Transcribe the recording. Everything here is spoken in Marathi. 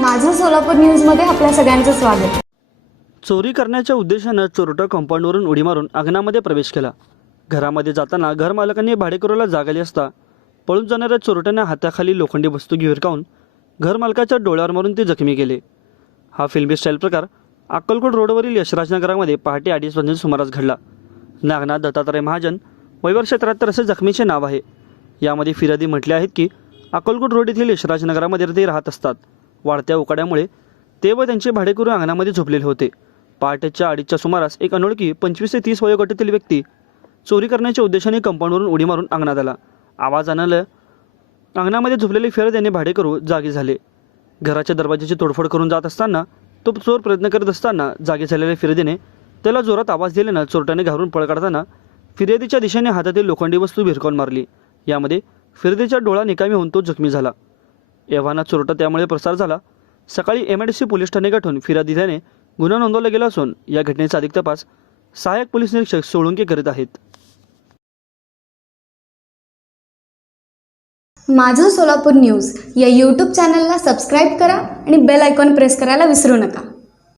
माझं सोलापूर न्यूजमध्ये आपल्या सगळ्यांचं स्वागत. चोरी करण्याच्या उद्देशानं चोरटा कंपाऊंडवरून उडी मारून अंगणामध्ये प्रवेश केला. घरामध्ये जाताना घरमालकांनी भाडेकरूला जागाली असता पळून जाणाऱ्या चोरट्याने हाताखाली लोखंडी वस्तू गिरकावून घरमालकाच्या डोळ्यावर मारून ते जखमी केले. हा फिल्मी स्टाईल प्रकार अक्कलकोट रोडवरील यशराजनगरामध्ये पहाटे अडीच वाजता सुमारास घडला. नागनाथ दत्तात्रय महाजन वैवर क्षेत्रात असे जखमीचे नाव आहे. यामध्ये फिर्यादी म्हटले आहेत की अक्कलकोट रोड येथील यशराजनगरामध्ये ते राहत असतात. वाढत्या उकाड्यामुळे ते व त्यांचे भाडेकरू अंगणामध्ये झोपलेले होते. पहाटेच्या अडीचच्या सुमारास एक अनोळखी पंचवीस ते तीस वयोगटातील व्यक्ती चोरी करण्याच्या उद्देशाने कंपाऊंडवरून उडी मारून अंगणात आला. आवाज आणलं अंगणामध्ये झोपलेले फिरत यांनी भाडेकरू जागे झाले. घराच्या दरवाजाची तोडफोड करून जात असताना तो चोर प्रयत्न करत असताना जागे झालेल्या फिर्यादीने त्याला जोरात आवाज दिल्यानं चोरट्याने घाबरून पळ काढताना फिर्यादीच्या दिशेने हातातील लोखंडी वस्तू भिरकावून मारली. यामध्ये फिर्यादीचा डोळा निकामी होऊन तो जखमी झाला. एव्हाना चोरटा त्यामुळे प्रसार झाला. सकाळी M I D C police Thane गाठून फिर्याद दिल्याने गुन्हा नोंदवला गेला असून या घटनेचा अधिक तपास सहाय्यक पोलीस निरीक्षक सोळुंके करीत आहेत. माझं सोलापूर न्यूज या यूट्यूब चॅनलला सबस्क्राईब करा आणि बेल आयकॉन प्रेस करायला विसरू नका.